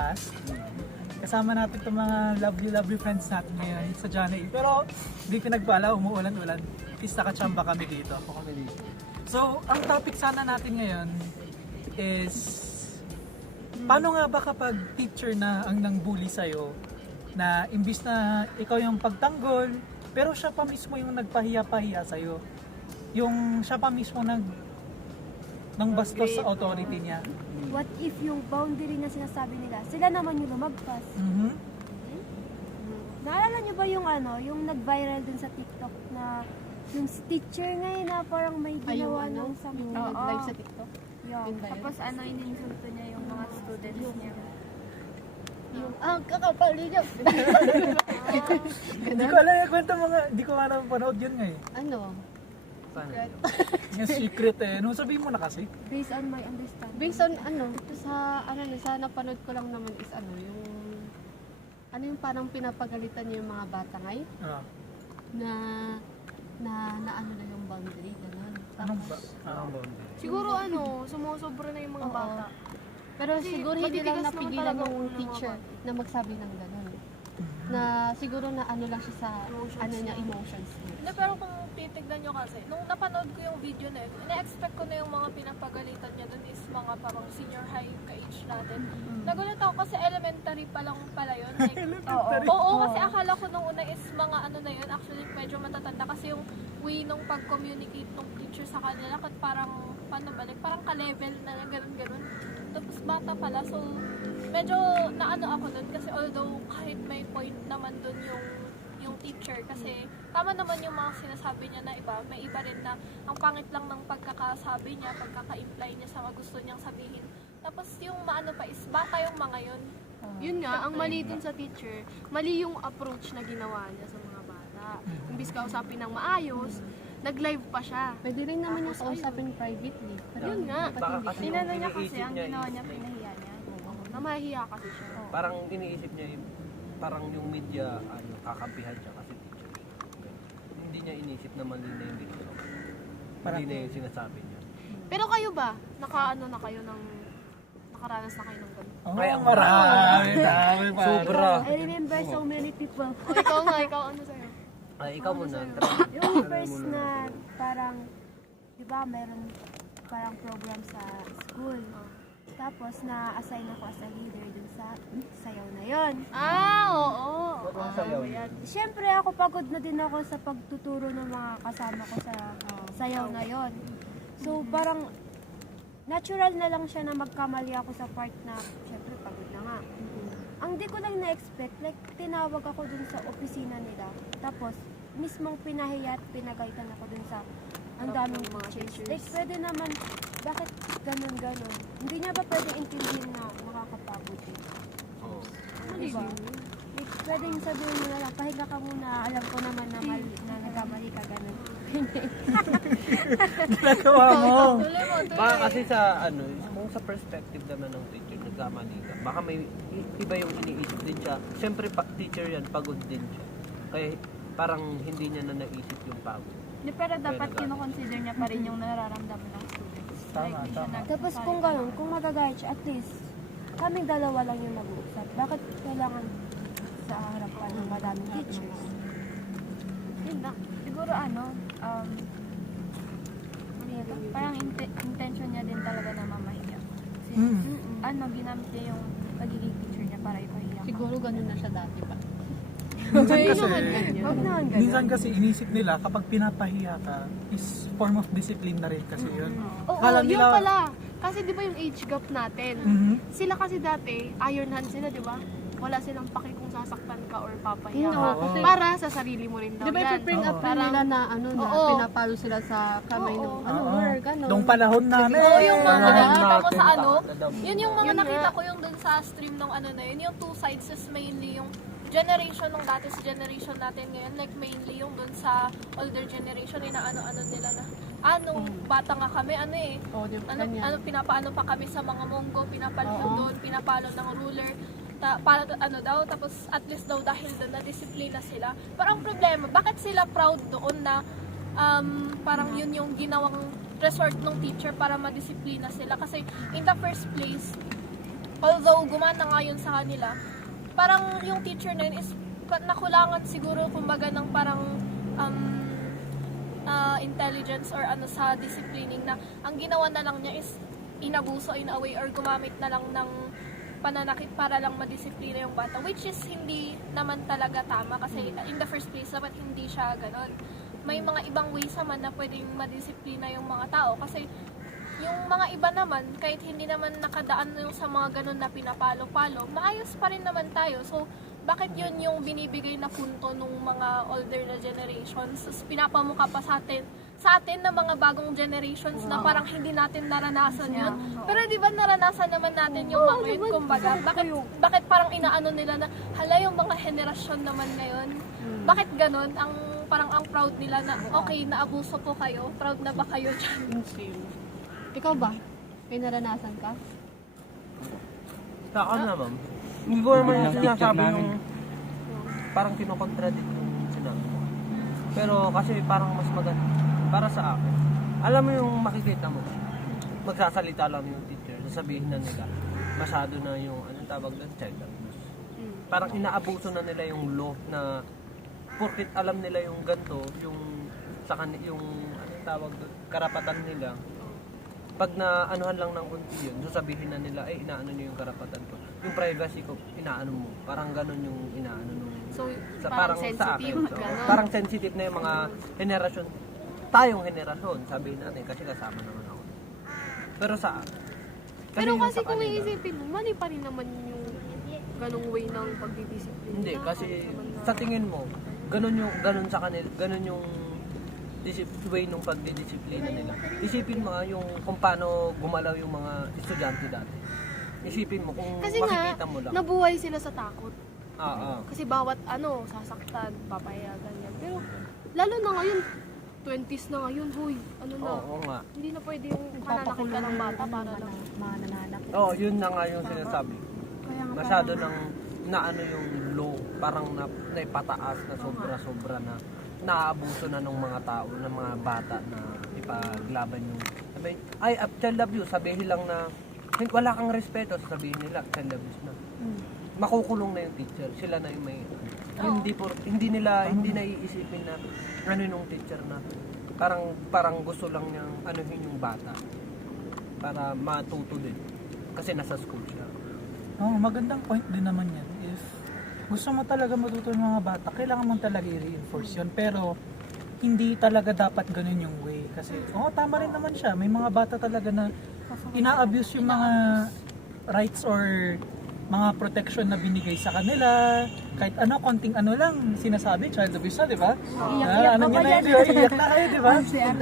class. Kasama natin itong mga lovely friends natin ngayon sa Johnny. Pero hindi pinagpala, umuulan-ulan. Is nakachamba kami dito. So, ang topic sana natin ngayon is paano nga ba kapag teacher na ang nang-bully sa'yo na imbis na ikaw yung pagtanggol, pero siya pa mismo yung nagpahiya-pahiya sa'yo. Yung siya pa mismo nang bastos sa authority niya. What if yung boundary na sinasabi nila, sila naman yung lumagpas? Naalala niyo ba yung nag-viral dun sa TikTok na yung teacher ngayon na parang may ginawa ng something? Live sa TikTok. Yeah. Yun ba yun? Tapos ininsulto niya yung mga students niya. Kakapal niyo. Hindi ko alam yung kwento mga, hindi ko nga napanood yun nga eh. Ano? Yung secret eh. Nung sabihin mo na kasi. Based on my understanding. Based on sa napanood ko lang naman is yung parang pinapagalitan niya yung mga bata ngayon Ah, na ano na yung boundary, gano'n. anong ba? Siguro sumusobra na yung mga Oo. bata. Pero Kasi siguro hindi lang matitigas naman napigilan talaga ng ulo ng teacher mga na magsabi ng gano'n. Na siguro na ano lang siya sa emotions niya. Hindi, pero kung titignan nyo kasi, nung napanood ko yung video na yun, ina-expect ko na yung mga pinapagalitan niya dun is mga parang senior high ka-age natin. Nagulat ako kasi elementary pa lang pala yun. Like, oo, kasi akala ko nung una is mga na yun, actually medyo matatanda kasi yung way nung pag-communicate ng teacher sa kanila, parang, parang ka-level na ganun-ganun. Tapos bata pala, so medyo ako dun kasi although kahit may point naman dun yung teacher kasi tama naman yung mga sinasabi niya na iba, may iba rin na ang pangit lang ng pagkakasabi niya, pagkaka-imply niya sa mga gusto niyang sabihin. Tapos yung pa is bata yung mga yun. Yun nga, ang mali dun sa teacher, mali yung approach na ginawa niya sa mga bata. Imbis kausapin ng maayos, nag-live pa siya. Pwede rin naman yung kausapin privately. Pero Yun nga. Baka kasi yung Inano niya kasi, iniisip ang niya ginawa is, niya, pinahiya niya. Namahiya kasi siya. parang iniisip niya yung, parang yung media, kakampihan siya kasi teacher. Hindi niya inisip na mali na yung ginawa. Mali na yung sinasabi niya. Pero kayo ba, nakaranas na kayo ng ganun? Oh, Ay, marami pa. Sobra. I remember so many people. O ikaw ano sa'yo? Ay, ikaw muna. Yung first na parang, di ba, meron parang program sa school. Tapos na-assign ako as a leader dun sa sayaw na yon. Oo. Sayaw. Siyempre ako pagod na din ako sa pagtuturo ng mga kasama ko sa sayaw na yon. So parang natural na lang siya na magkamali ako sa part na siyempre pagod na nga. Ang di ko lang na-expect, like tinawag ako dun sa opisina nila. Tapos mismong pinahiya at pinagalitan ako dun sa ang daming mga teachers. Like pwede naman, bakit ganun? Hindi niya ba pwede intindihin na nakakapagod eh? Diba? Like, pwedeng sabihin mo na lang, pahinga ka muna, alam ko naman na, na nagkamali ka, ganun. Ginagawa mo. Baka kasi sa, kung sa perspective naman ng teacher, nagkamali ka. Baka may iba yung iniisip din siya. Siyempre, teacher yan, pagod din siya. Kaya parang hindi niya na naisip yung pagod. Pero dapat kinoconsider niya pa rin yung nararamdaman ng students. Tama. Tapos kung gano'n, kung magagayat siya, at least, kaming dalawa lang yung mag-uusap. Bakit kailangan sa harapan ng madaming teachers? Yun na. Siguro parang intention niya din talaga na mamahiya. Kasi ginamit niya yung pagiging teacher niya para ipahiya ka. siguro ganun na siya dati pa. Huwag naman ganun. Minsan kasi inisip nila kapag pinapahiya ka is form of discipline na rin kasi yun. Oo, Akala yun nila- pala. Kasi di ba yung age gap natin, Mhm. sila kasi dati, iron hand sila, di ba? Wala silang paki kung sasaktan ka or papahiya ka. Oo. Para sa sarili mo rin daw Di ba yan. i-bring up Oo. nila na Oo. pinapalo sila sa kamay ng Oo. work, Nung panahon namin. Oo, yung mga Panahon nakita ko sa natin. yun yung mga Yun nga. nakita ko yung dun sa stream ng na yun, yung two sides is mainly yung generation ng dati sa generation natin ngayon, like mainly yung dun sa older generation, ano nila na, bata nga kami, Oo, di ba? Ganyan. pinapaano pa kami sa mga monggo, pinapalo doon, pinapalo ng ruler, tapos at least daw dahil doon na disiplina sila. Pero ang problema, bakit sila proud doon na parang yun yung ginawang resort ng teacher para madisiplina sila? Kasi in the first place, although gumana nga yun sa kanila, parang yung teacher na yun is nakulangan siguro kumbaga ng parang intelligence or ano sa disciplining na ang ginawa na lang niya is inabuso in a way or gumamit na lang ng pananakit para lang madisiplina yung bata, which is hindi naman talaga tama kasi in the first place dapat hindi siya ganon. May mga ibang ways naman na pwedeng madisiplina yung mga tao kasi yung mga iba naman kahit hindi naman nakadaan yung sa mga ganon na pinapalo-palo, maayos pa rin naman tayo. So bakit yun yung binibigay na punto nung mga older na generations? Tapos pinapamukha pa sa atin na mga bagong generations na parang hindi natin naranasan yun. Pero di ba naranasan naman natin yung mga yun? Kumbaga, bakit parang inaano nila na hala yung mga henerasyon naman ngayon? Bakit ganun? Parang ang proud nila na okay, naabuso po kayo. Proud na ba kayo dyan? Ikaw ba? May naranasan ka? Sa akin na, ma'am. Hindi ko naman yung sinasabi yung parang kinokontradict yung sinabi mo. Pero kasi parang mas maganda para sa akin. Alam mo yung makikita mo, magsasalita lang yung teacher, sasabihin na nila, masyado na yung, anong tawag doon, child abuse. Parang inaabuso na nila yung law na, porkit alam nila yung ganto, yung, yung, anong tawag doon, karapatan nila, pag na anuhan lang ng kunti yun, sasabihin na nila, inaano niyo yung karapatan ko. Yung privacy ko, inaano mo. Parang ganun yung inaano nung, So, parang sensitive, sa akin. So, ganon. parang sensitive na yung mga henerasyon. Tayong henerasyon, sabihin natin, kasi kasama naman ako. Pero sa Pero yung kasi sa kung kanila, iisipin mo, mali pa rin naman yung ganong way ng pagdidisiplina. hindi, kasi sa tingin mo, ganun sa kanila, ganun yung way nung pagdidisiplina nila. Isipin mo yung kung paano gumalaw yung mga estudyante dati. Isipin mo kung Kasi nga, makikita mo lang. nabuhay sila sa takot. Ah. Kasi bawat sasaktan, papayagan yan. Pero lalo na ngayon, 20s na ngayon, huy, Oo nga. hindi na pwede yung pananakit ka ng bata para lang. Mga nananakit. Oo, yun na nga yung sinasabi. Kaya nga Masyado nang naano yung low, parang naipataas na sobra-sobra na naaabuso na ng mga tao, ng mga bata na ipaglaban yung child abuse, sabihin lang na wala kang respeto, sabihin nila child abuse na. Makukulong na yung teacher, sila na yung may hindi na iisipin na ano yung teacher na parang gusto lang niyang anuhin yung bata para matuto din kasi nasa school siya. Magandang point din naman yan. If gusto mo talaga matuto ng mga bata, kailangan mo talaga i-reinforce yun. Pero hindi talaga dapat ganun yung way. Kasi, tama rin naman siya. May mga bata talaga na ina-abuse yung mga rights or mga protection na binigay sa kanila. Kahit konting lang sinasabi, child abuse na, di ba? Iyak-iyak Ano ka nyo ba na dyan? yun, iyak na kayo, di ba?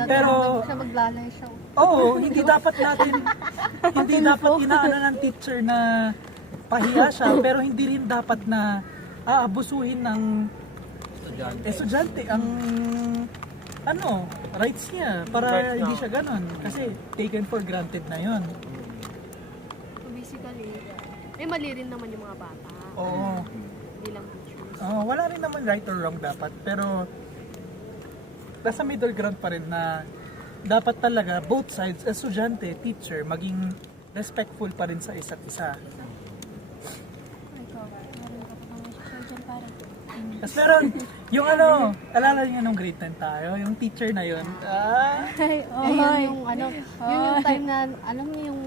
Pero, Siya maglalay siya. hindi dapat inaano ng teacher na pahiya siya, pero hindi rin dapat na aabusuhin ng estudyante ang rights niya para Rights hindi na. siya ganon. Kasi taken for granted na yon. So basically, mali rin naman yung mga bata. Oo. Hindi lang teachers. Wala rin naman right or wrong dapat, pero nasa middle ground pa rin na dapat talaga both sides, estudyante, teacher, maging respectful pa rin sa isa't isa. Ikaw, meron ka pa bang share dyan para? Tapos meron, yung alala niyo nung grade 10 tayo, yung teacher na yun. Yun yung time na, alam mo yung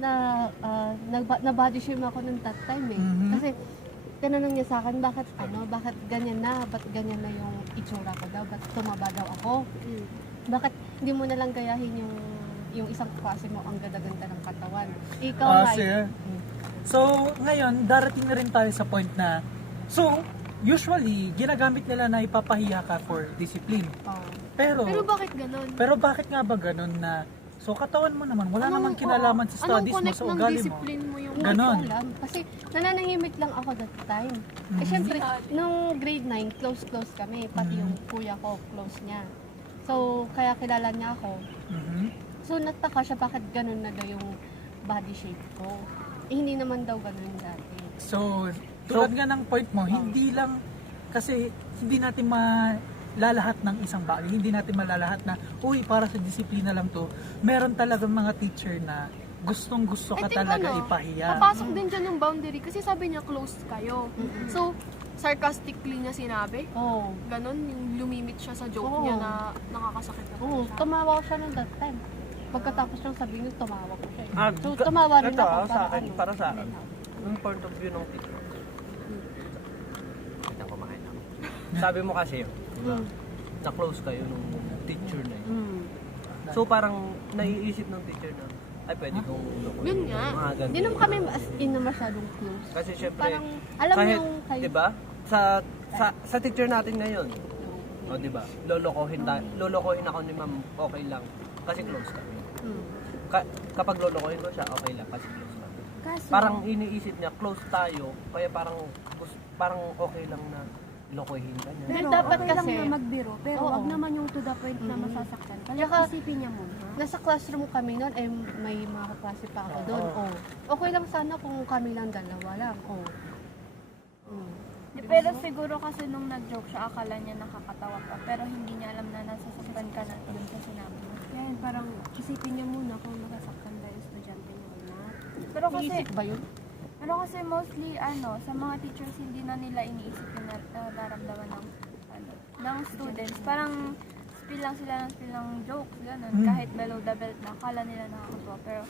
na body shame ako nung that time Mhm. Kasi tinanong niya sa akin, bakit ganyan na, ba't ganyan na yung itsura ko daw, ba't tumaba daw ako? Bakit hindi mo na lang gayahin yung isang klase mo ang ganda-ganda ng katawan? Ikaw nga. So, ngayon, darating na rin tayo sa point na, usually, ginagamit nila na ipapahiya ka for discipline. Pero bakit ganun? bakit nga ba ganun na, katawan mo naman, wala namang kinalaman sa studies mo, connect sa ng ugali mo. discipline mo yung Ganon. Alam. Kasi nananahimik lang ako that time. Syempre, nung grade 9, close kami. Pati yung kuya ko, close niya. So, kaya kilala niya ako. Mhm. So, nataka siya bakit ganun na daw yung body shape ko. Hindi naman daw ganun dati. So, tulad nga ng point mo, hindi lang, kasi hindi natin malalahat ng isang bagay, hindi natin malalahat na, para sa disiplina lang to. Meron talagang mga teacher na gustong-gusto ka I think talaga ano, ipahiya. papasok din dyan yung boundary kasi sabi niya close kayo. So, sarcastically niya sinabi. Oo. Ganon, yung lumimit siya sa joke Oo. niya na nakakasakit na Oo, siya. tumawa siya nung that time. Pagkatapos niyang sabihin yun, tumawa ko siya. So, Ka- tumawa rin ito, ako. sa akin, ano, para sa akin, yung point of view ng teacher. Kita ko makain ako. Sabi mo kasi, diba, na-close kayo nung teacher na yun. Mm. So parang naiisip ng teacher na, ay pwede kong lukuhin. Yun nga. Mga ganun. Hindi naman kami as in na masyadong close. Kasi syempre, Parang, alam kahit, yung kayo. diba, sa teacher natin ngayon, o diba, lolokohin ako ni ma'am, okay lang. Kasi close kami. Mm. Kapag lolokohin ko siya, okay lang kasi close kami. Kaso, Parang iniisip niya, close tayo, kaya parang okay lang na lokohin ka niya. pero dapat okay lang kasi- na magbiro, pero Oo. wag naman yung to the point na masasaktan. Kaya Tsaka- isipin niya muna. Nasa classroom kami noon, eh, may mga kaklase pa ako doon. Oo. Oh. Okay lang sana kung kami lang dalawa lang. Oh. Mm. Pero siguro kasi nung nag-joke siya, akala niya nakakatawa ka. Pero hindi niya alam na nasasaktan ka na dun sa sinabi mo. Kaya yun, parang isipin niya muna kung masasaktan ba yung estudyante niya o not. Pero kasi, Iisip ba yun? mostly, sa mga teachers, hindi na nila iniisip yung nararamdaman ng students. Parang spill lang sila ng jokes, gano'n. Kahit below the belt na, akala nila nakakatawa. Pero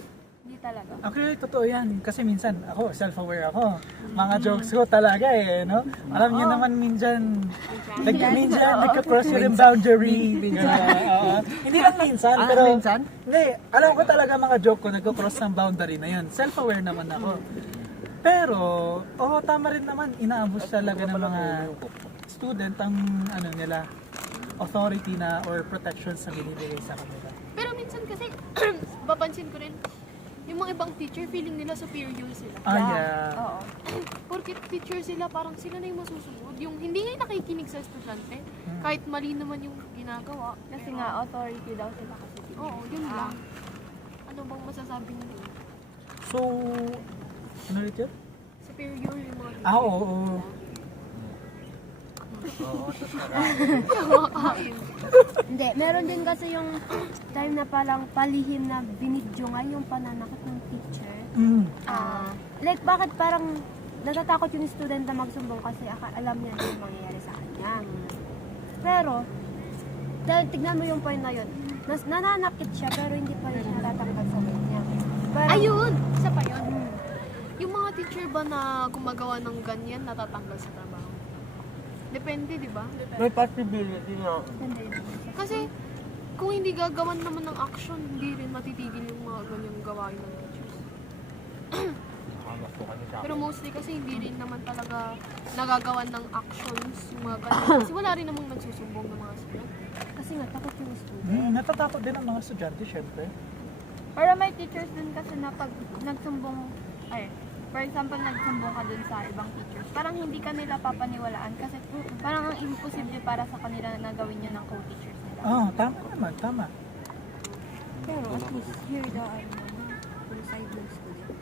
hindi talaga. Actually, totoo yan. Kasi minsan, ako, self-aware ako. Mga jokes ko talaga no? Alam niyo naman minsan, nagka-cross yun yung boundary. Oo. Hindi lang minsan, pero... minsan? Hindi, alam ko talaga mga joke ko, nagka-cross ng boundary na yun. Self-aware naman ako. Pero, tama rin naman, inaabos talaga ng mga student ang, nila, authority na or protection sa binibigay sa kanila. Pero minsan kasi, papansin ko rin, yung mga ibang teacher, feeling nila superior sila. Yeah. Oo. Porkit teacher sila, parang sila na yung masusunod. Yung hindi nga nakikinig sa estudyante, kahit mali naman yung ginagawa. Kasi nga, authority daw sila kasi. Oo, yun lang. Ano bang masasabi nila? So, ano ulit yun? Superior yung mga teacher. Oo. Oo, Kumakain. Hindi, meron din kasi yung time na palang palihim na binidyo nga yung pananakit ng teacher. Like, bakit parang natatakot yung student na magsumbong kasi alam niya na yung mangyayari sa kanya. Pero, dahil tignan mo yung point na yun, nananakit siya pero hindi pa rin siya natatanggal sa kanya. Parang, Ayun! Isa pa yun. Yung mga teacher ba na gumagawa ng ganyan, natatanggal sa trabaho? Depende, di ba? may possibility na Kasi, kung hindi gagawan naman ng action, hindi rin matitigil yung mga ganyang gawain ng teachers. nakagasto kasi sa Pero mostly kasi hindi rin naman talaga nagagawan ng actions yung mga ganyan. Kasi wala rin namang nagsusumbong ng mga estudyante. kasi nga takot yung student. Natatakot din ang mga estudyante, syempre. Pero may teachers din kasi na pag nagsumbong, for example, nagsumbong ka dun sa ibang teachers, parang hindi ka nila papaniwalaan kasi parang ang imposible para sa kanila na gawin yun ng co-teachers nila. Tama naman, tama. Pero at least hear the yung side ng student.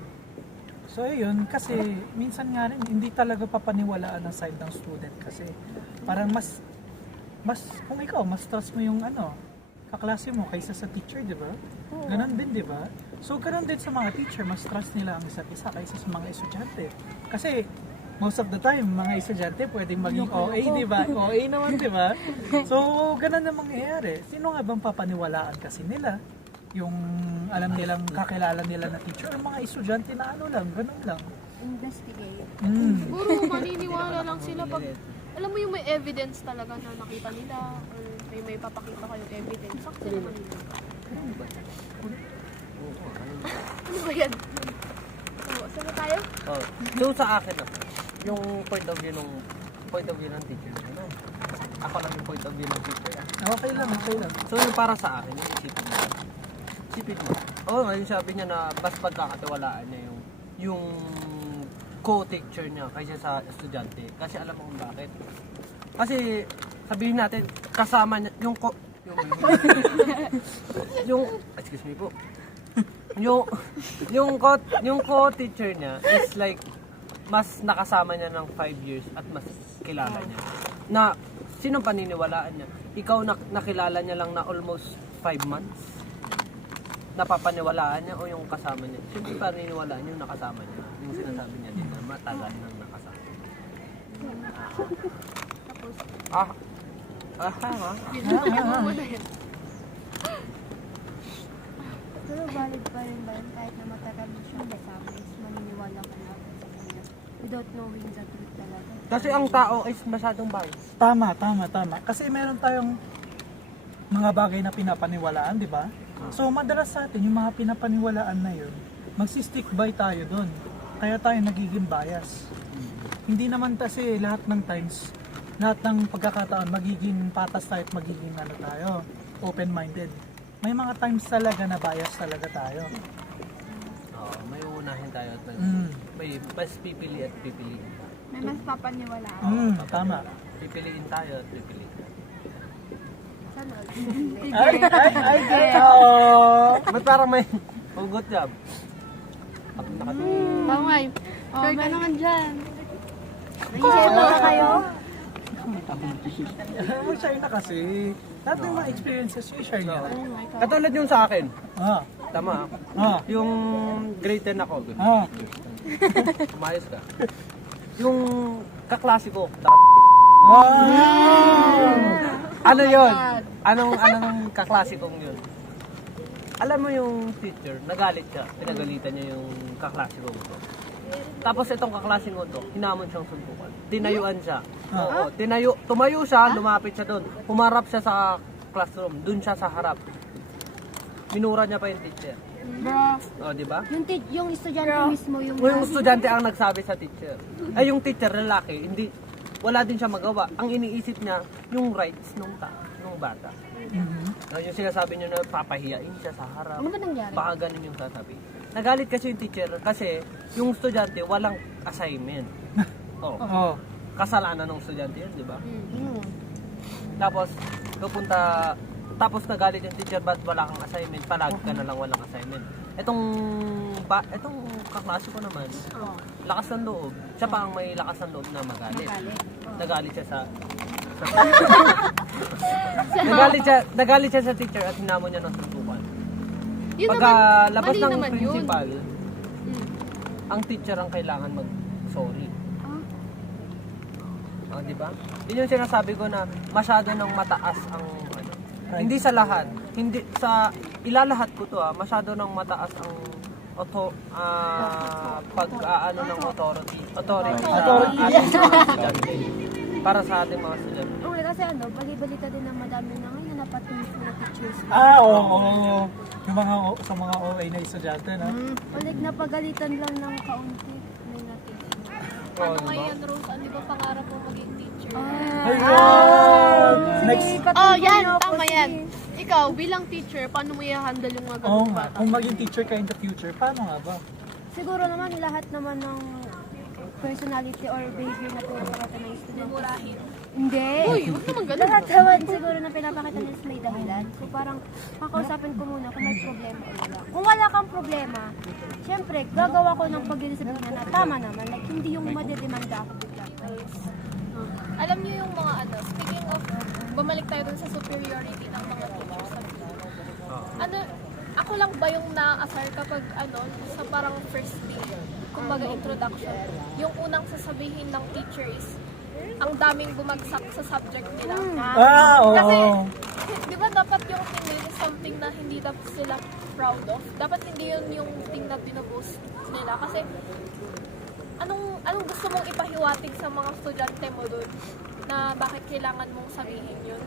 So yun, kasi minsan nga rin, hindi talaga papaniwalaan ang side ng student kasi parang mas kung ikaw, mas trust mo yung kaklase mo kaysa sa teacher, di ba? Ganon din, di ba? So ganon din sa mga teacher, mas trust nila ang isa't isa kaysa sa mga estudyante. Kasi most of the time, mga estudyante pwedeng maging OA, di ba? OA naman, di ba? So ganon na mangyayari. Sino nga bang papaniwalaan kasi nila? Yung alam nilang kakilala nila na teacher, ang mga estudyante na ganon lang. Investigate. Puro maniniwala lang sila pag, alam mo yung may evidence talaga na nakita nila or may papakita kayong evidence. Sakto naman nila. Ano ba yan? Saan na tayo? So sa akin yung point of view ng teacher. Ako lang yung point of view ng teacher. Okay lang. So yung para sa akin, isipin mo. Ngayon sabi niya na mas pagkakatiwalaan niya yung co-teacher niya kaysa sa estudyante. Kasi alam mo kung bakit. Kasi sabihin natin, kasama niya, excuse me po. Yung co-teacher niya is like, mas nakasama niya ng 5 years at mas kilala niya. Na, sino paniniwalaan niya? Ikaw nakilala niya lang na almost 5 months? napapaniwalaan niya o yung kasama niya. Siyempre paniniwalaan yung nakasama niya. Yung sinasabi niya din na matagal nang nakasama. Pero valid pa rin ba yun kahit na matagal mo siyang kasama is maniniwala ka na sa kanya without knowing the truth talaga. Kasi ang tao is masyadong bias. Tama. Kasi meron tayong mga bagay na pinapaniwalaan, di ba? So madalas sa atin, yung mga pinapaniwalaan na yun, magsi-stick by tayo doon. Kaya tayo nagiging bias. Hindi naman kasi lahat ng times, lahat ng pagkakataon, magiging patas tayo at magiging ano tayo, open-minded. May mga times talaga na bias talaga tayo. Oo, may uunahin tayo at may mas pipili at pipiliin. May mas papaniwala. Tama. Pipiliin tayo at pipiliin. Sana all. Ay, Ba't parang may hugot job? Ako nakatingin. Tama yun. Sure ka naman dyan. Nag-share ba kayo? Share na kasi. Lahat ng mga experiences yung share niya. Katulad yung sa akin. Ah, Tama. ah, Yung grade 10 ako. ah. Umayos ka. Yung kaklase ko. Ano yun? Anong kaklase kong yun? Alam mo yung teacher, nagalit siya. Pinagalitan niya yung kaklase ko. Tapos itong kaklase ko to, hinamon siyang suntukan. Tinayuan siya. Oo, tumayo siya, lumapit siya doon. Humarap siya sa classroom, doon siya sa harap. Minura niya pa yung teacher. O, di ba? Yung estudyante mismo yung Yung estudyante ang nagsabi sa teacher. Ay, yung teacher lalaki, wala din siya magawa. Ang iniisip niya, yung rights nung bata. Yung sinasabi niyo na papahiyain siya sa harap. Ano ba nangyari? Baka ganun yung sasabi. Nagalit kasi yung teacher kasi yung estudyante walang assignment. Oh, Oh. kasalanan ng estudyante yun, di ba? Tapos nagalit yung teacher, ba't wala kang assignment? Palagi ka na lang walang assignment. Etong kaklase ko naman, lakas ng loob. Siya pa ang may lakas ng loob na magalit. Nagalit siya sa nagalit siya sa teacher at hinamon niya ng suntukan. Yun Pagka naman, labas mali ng naman yun. principal, ang teacher ang kailangan mag-sorry. Di ba? Yun yung sinasabi ko na masyado nang mataas ang hindi sa lahat. Hindi sa ilalahat ko to masyado nang mataas ang pag-aano ng authority ating mga estudyante. Para sa ating mga estudyante. Okay, kasi bali-balita din na madami na ngayon na napatingin na teachers. Oo. Yung sa mga OA na estudyante, no? Ulit napagalitan lang ng kaunti. May natin. Ano ngayon, Rose? Ano ba pangarap mo maging teacher? Ayun! Next. Oh, yan. Tama yan. Ikaw, bilang teacher, paano mo i-handle yung mga Oo ganung nga. bata? Kung maging teacher ka in the future, paano nga ba? Siguro naman lahat naman ng personality or behavior na pinapakita ng estudyante. Murahin. Hindi. Uy, huwag naman ganun. Lahat naman siguro na pinapakita nila is may dahilan. So parang kakausapin ko muna kung may problema o wala. Kung wala kang problema, syempre gagawa ko ng pagdidisiplina na tama naman. Like hindi yung madedemanda ako bigla. Alam niyo yung mga speaking of, bumalik tayo dun sa superiority ng mga teachers sa ako lang ba yung na-asar kapag sa parang first day, kumbaga introduction, yung unang sasabihin ng teacher is, ang daming bumagsak sa subject nila. Oo. Kasi, di ba dapat yung thing is something na hindi dapat sila proud of? Dapat hindi yun yung thing na pinupost nila. Kasi, anong gusto mong ipahiwatig sa mga estudyante mo doon na bakit kailangan mong sabihin yun?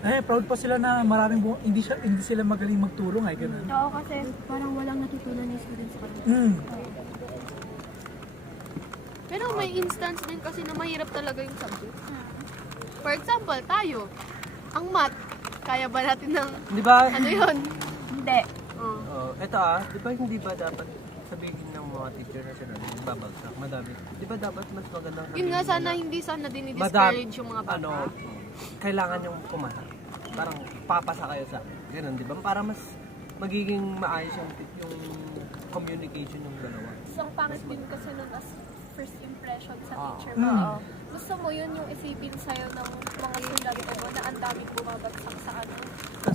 Proud pa sila na maraming hindi sila magaling magturo nga, ganun. Oo, kasi parang walang natutunan yung student sa kanila. Pero may instance din kasi na mahirap talaga yung subject. For example, tayo, ang math, kaya ba natin ng, Di ba? ano yun? Hindi. Ito di ba dapat sabihin ng mga teacher na sila babagsak, madami. Di ba dapat mas magandang sabihin Yun nga, sana na, hindi sana dinidiscourage yung mga bata. kailangan yung pumasa. Parang papasa kayo sa ganun, di ba? Para mas magiging maayos yung communication yung dalawa. Isang pangit din kasi nun as first impression sa Ah. teacher mo. Gusto mo yun yung isipin sa'yo ng mga estudyante mo na ang daming bumabagsak sa ano.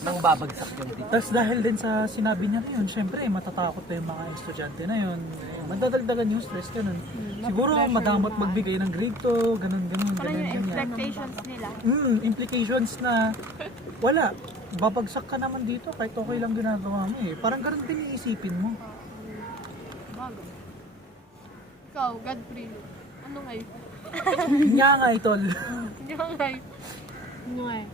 Nang babagsak yung teacher. Tapos dahil din sa sinabi niya na yun, syempre matatakot na yung mga estudyante na yun. Madadagdagan yung stress, ganun. Siguro madamot magbigay ng grade to, ganun, Parang yung ganyan. expectations nila. Implications na wala. Babagsak ka naman dito kahit okay lang ginagawa mo eh. Parang ganun din iisipin mo. Bago. Ikaw, Godfrey. Ano ngayon? Nga nga itol. Hindi ka ngayon. Ano eh.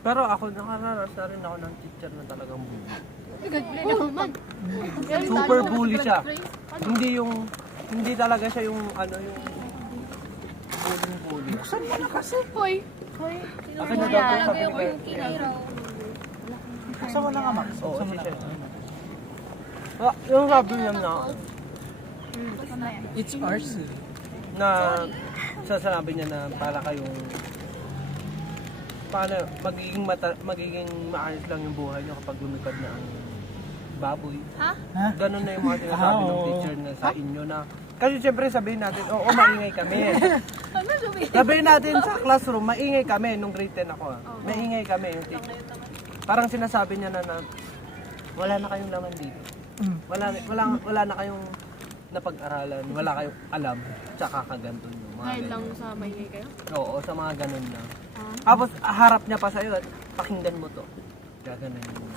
Pero ako, nakaranas na rin ako ng teacher na talagang bully. Oo naman. Super bully siya. Hindi talaga siya yung ano, yung bully. Buksan mo na kasi. Hoy, Akin na daw Talaga sabi yung ko. kiniraw. Buksan mo na nga, Max. Oo, Buksan mo si na. Chef. Yung sabi niya na, It's ours. na sasabi niya na para kayong paano magiging maayos lang yung buhay niyo kapag lumipad na ang baboy. Ha? Ha? Ganun na yung mga sinasabi ng oo. teacher na sa inyo na kasi siyempre sabihin natin, oo, maingay kami. Ano sabi? Sabihin natin sa classroom, maingay kami nung grade 10 ako. Maingay kami yung teacher. Parang sinasabi niya na wala na kayong laman dito. Wala na kayong napag-aralan, wala kayong alam, tsaka kaganto yung mga dahil ganun. lang sa maingay kayo? Oo, sa mga ganun na. Tapos harap niya pa sa'yo at pakinggan mo to. Gaganon yun.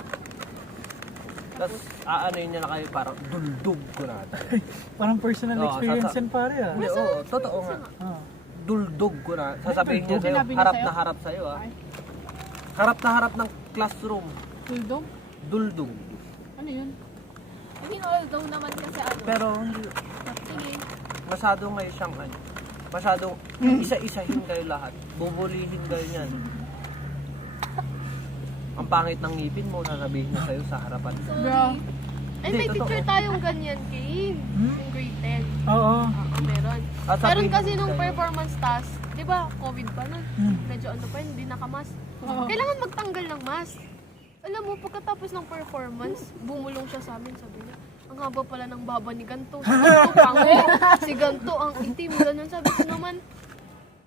Tapos aanoyin niya na kayo parang duldog ko na. Parang personal Oo, experience yan pare ah. Hindi, oo, totoo nga. Ah. Duldog ko na. Sasabihin niya sa'yo, Sinabi niya harap sa'yo? na harap sa'yo ah. Harap na harap ng classroom. Tuldong? Duldog. Ano yun? Hindi although naman kasi ano. Pero hindi, Sige. masyado ngayon siyang ano. Masyadong isa-isahin kayo lahat. Bubulihin kayo niyan. Ang pangit ng ngipin mo, sasabihin niya sa'yo sa harapan. Bro. Ay, Hindi, may totoo. teacher tayong ganyan, Kane. Yung grade 10. Oo. Oo, meron. At Meron sabihin kasi mo nung sa'yo, performance task, di ba, COVID pa nun. Hmm. Medyo ano pa yun, hindi nakamas. Kailangan magtanggal ng mask. Alam mo, pagkatapos ng performance, bumulong siya sa amin, sabi niya, ang haba pala ng baba ni Ganto. Si Ganto, pango. Si Ganto, ang itim. Ganun, sabi ko naman,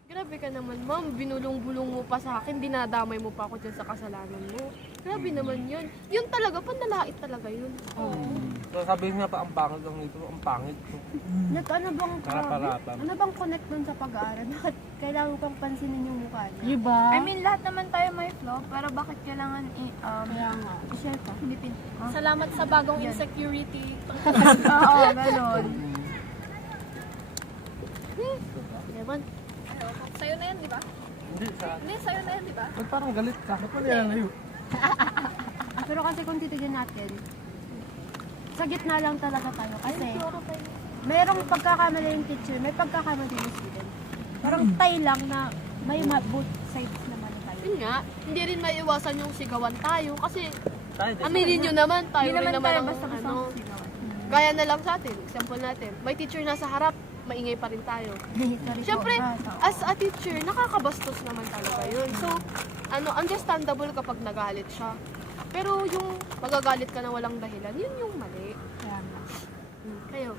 grabe ka naman, ma'am. Binulong-bulong mo pa sa akin. Dinadamay mo pa ako dyan sa kasalanan mo. Grabe naman yun. Yun talaga, panlalait talaga yun. sasabihin niya pa, ang pangit ng ngipin mo, ang pangit. Ano bang connect dun sa pag-aaral? Bakit kailangan kang pansinin yung mukha niya? Diba? I mean, lahat naman tayo may flaw, pero bakit kailangan Kaya nga. i-share pa? Hilitin. Salamat sa bagong insecurity. Oo, ganun. Yaman. Ano, sa'yo na yan, di ba? Hindi, sa Hindi, sa'yo na yan, di ba? Ba't parang galit ka? Ba't wala yan ngayon? Pero kasi kung titignan natin, sa gitna lang talaga tayo. Kasi merong pagkakamali yung teacher, may pagkakamali yung student. Parang tayo lang na may both sides naman tayo. Yun nga, hindi rin maiwasan yung sigawan tayo. Kasi, tayo din. aminin nyo naman, tayo Hindi rin naman naman tayo ang basta-basta ano. sigawan. Gaya na lang sa atin, example natin, may teacher na sa harap, maingay pa rin tayo. Sorry po. Siyempre, as a teacher, nakakabastos naman talaga yun. So, understandable kapag nagalit siya. Pero yung magagalit ka na walang dahilan, yun yung mali. Kaya nga. Kayo.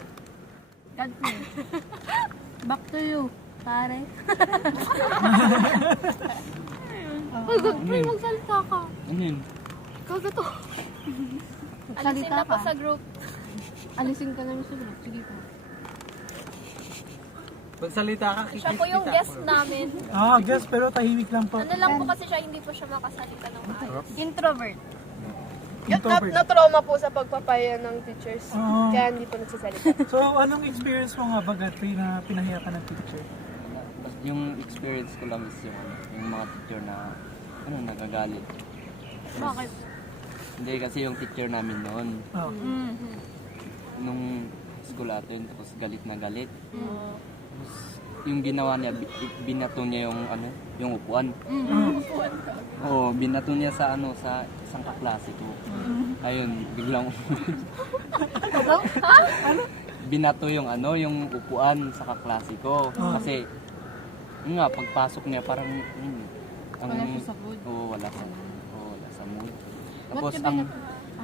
Godfrey. Back to you, pare. Ay, good pre, magsalita ka. Ano yun? Kagato. Alisin na po sa group. Alisin ka namin sa group. Sige po. Magsalita ka, Siya po yung guest namin. Ah, guess pero tahimik lang po. Ano lang po kasi siya, hindi po siya makasalita ng maayos. Introvert. Introvert. Na-trauma po sa pagpapaya ng teachers. Oo. Kaya hindi po nagsasalita. So, anong experience mo nga ba, Godfrey, na pinahiya ka ng teacher? Yung experience ko lang is yung mga teacher na nagagalit. Bakit? Hindi kasi yung teacher namin noon Oh. nung school natin tapos galit na galit. Tapos yung ginawa niya binato niya yung upuan. Oo, binato niya sa sa isang kaklase ko. Ayun, biglang binato yung upuan sa kaklase ko kasi yun nga pagpasok niya parang Wala siya sa mood. Oo, wala sa mood. Tapos Ba't ka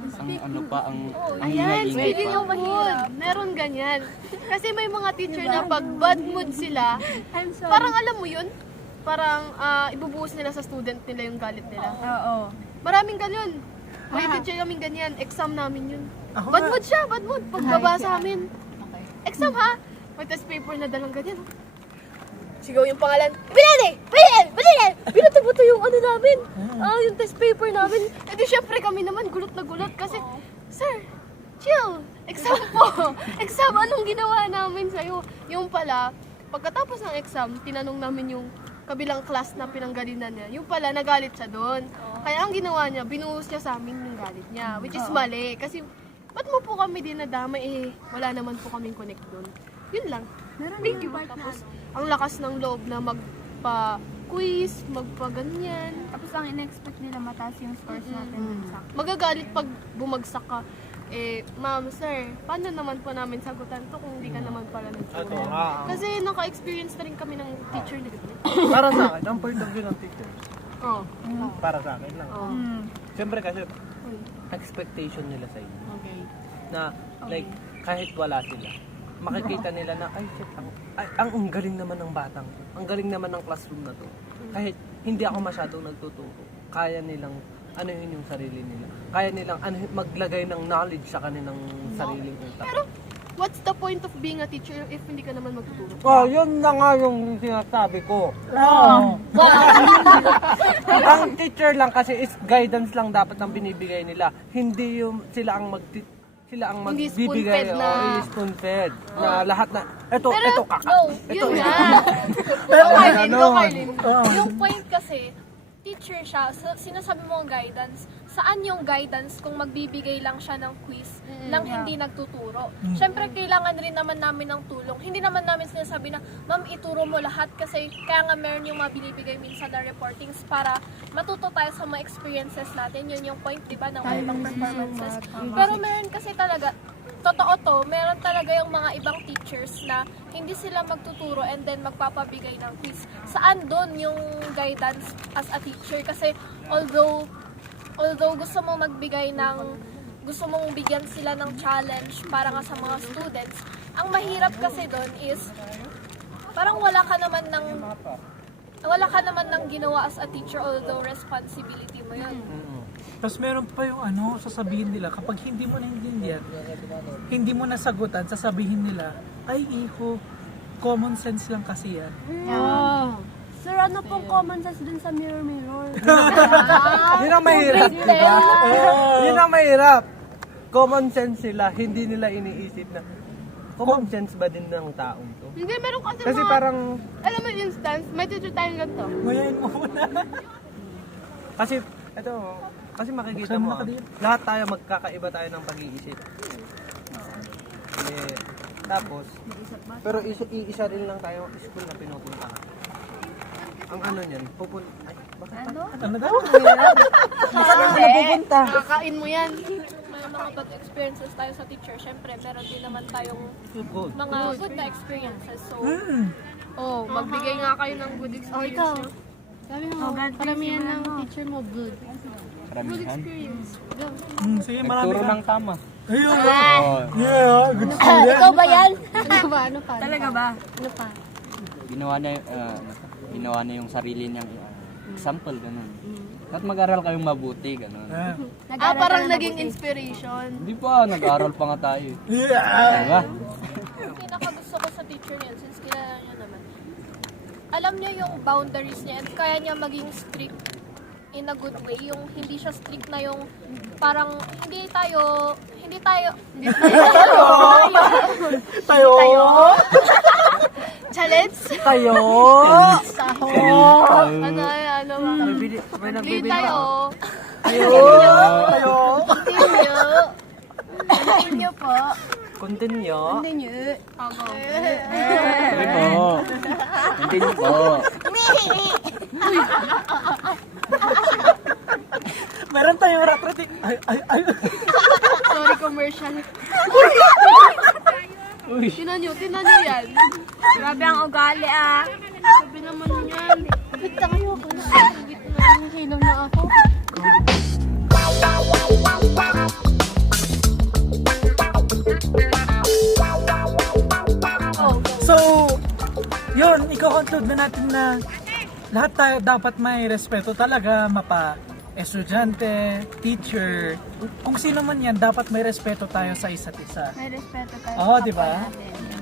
ang ang Ayan, ingay-ingay speaking pa. of mood, meron ganyan. Kasi may mga teacher na pag bad mood sila, parang alam mo yun, parang ibubuhos nila sa student nila yung galit nila. Oo. Maraming ganyan. May teacher kaming ganyan, exam namin yun. Ako Bad nga. mood siya, bad mood. Pagbabasa amin. Okay. Exam ha? May test paper na dalang ganyan. Sigaw yung pangalan, Bilal! Bilal! Bilal! Binato-bato yung ano namin. Yung test paper namin. E di syempre kami naman gulot na gulot kasi, Sir, chill! Exam po! Exam, anong ginawa namin sa'yo? Yung pala, pagkatapos ng exam, tinanong namin yung kabilang class na pinanggalinan niya. Yung pala, nagalit siya doon. Kaya ang ginawa niya, binuhos niya sa amin yung galit niya. Which is mali. Kasi, ba't mo po kami dinadamay? Wala naman po kaming connect doon. Yun lang. Thank you. Tapos, ang lakas ng loob na magpa-quiz, magpa-ganyan. Tapos ang in-expect nila mataas yung scores natin sa Magagalit pag bumagsak ka. Ma'am, sir, paano naman po namin sagutan to kung hindi ka naman pala nagturo? Kasi naka-experience na rin kami ng teacher na ganito. Para sa akin, ang point of view ng teacher. Oh. Para sa akin lang. Oh. Siyempre kasi, expectation nila sa inyo. Okay. Na, like, kahit wala sila, makikita nila na, ay, shit, ang galing naman ng batang to. Ang galing naman ng classroom na to. Kahit hindi ako masyadong nagtuturo, kaya nilang anuhin yung sarili nila. Kaya nilang maglagay ng knowledge sa kanilang sariling utak. Pero, what's the point of being a teacher if hindi ka naman magtuturo? Oh, yun na nga yung sinasabi ko. Ang teacher lang kasi is guidance lang dapat ang binibigay nila. Hindi yung sila ang Hindi magbibigay spoon-fed na- spoon-fed na lahat na ito kaka. No, Ito Yun ito. nga. Go, Carlin. Go, Carlin. yung point kasi, teacher siya, sinasabi mo ang guidance, saan yung guidance kung magbibigay lang siya ng quiz nang hindi nagtuturo? Siyempre, kailangan rin naman namin ng tulong. Hindi naman namin sinasabi na, ma'am, ituro mo lahat kasi kaya nga meron yung mga binibigay minsan na reportings para matuto tayo sa mga experiences natin. Yun yung point, di ba, ng ibang performances. Pero meron kasi talaga, totoo to, meron talaga yung mga ibang teachers na hindi sila magtuturo and then magpapabigay ng quiz. Saan doon yung guidance as a teacher? Kasi although gusto mo magbigay ng, gusto mong bigyan sila ng challenge para nga sa mga students, ang mahirap kasi doon is parang wala ka naman ng ginawa as a teacher although responsibility mo yun. Tapos meron pa yung sasabihin nila, kapag hindi mo naintindihan, hindi mo nasagutan, sasabihin nila, ay iho, common sense lang kasi yan. Sir, ano pong common sense dun sa mirror? Yun ang mahirap, di ba? Yun ang mahirap. Common sense sila, hindi nila iniisip na common sense ba din ng taong to? Hindi, meron kasi Kasi mga, parang, alam mo yung instance, may teacher tayong ganito. Ngayon mo muna. kasi makikita Buksan mo, mo na kadiri. lahat tayo magkakaiba tayo ng pag-iisip. Tapos, pero isa rin lang tayo school na pinupuntahan. Ang niyan, ay, bakit Ano daw? Nakakain mo yan. May mga bad experiences tayo sa teacher. Siyempre, meron din naman tayong good? mga good na experiences. So, Oh, magbigay nga kayo ng good experience. ikaw. nyo. Sabi mo, paramihan ng teacher mo good. Karamihan. Sige, marami Nagturo ka. ng tama. Ayun, Oh, yeah, good student. Ikaw ba yan? Ano pa? Talaga ba? Ano pa? ginawa niya yung sarili niyang example, ganun. At mag-aral kayong mabuti, ganun. Parang naging inspiration. Hindi pa, nag-aral pa nga tayo. Yeah! Diba? yung pinakagusto ko sa teacher niya, since kilala niya naman, alam niya yung boundaries niya and kaya niya maging strict in a good way. Yung hindi siya strict na yung parang hindi tayo Challenge? Tayo! Ano ba? May Hindi nagbibigay tayo. Tayo! Continue po. Continue. Hindi po. Hindi po. Meron tayong ratrating. Ay. Sorry, commercial. Tinan nyo yan. Grabe ang ugali ah. Sabi naman yan. Kapit na kayo. Kapit na. Hinom na ako. yun, i-conclude na natin na lahat tayo dapat may respeto talaga, estudyante, teacher, kung sino man yan, dapat may respeto tayo sa isa't isa. May respeto tayo Oo, sa di ba? kapwa natin.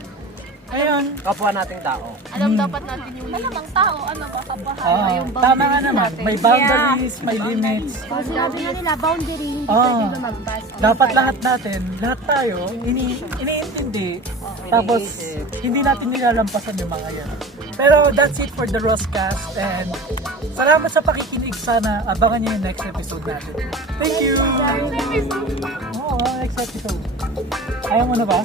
Ayun. Kapwa nating tao. Alam dapat natin yung Alam ang tao, ano ba, kapahan. Oo, tama nga naman, may boundaries, may limits. So, sinabi nga nila, boundary, hindi Ah. pwede lumagpas. Dapat lahat natin, lahat tayo, iniintindi. Tapos, hindi natin nilalampasan yung mga yan. Pero that's it for the Roscast. And salamat sa pakikinig. Sana abangan nyo yung next episode natin. Thank you! Oo, next episode. Ayaw mo na ba?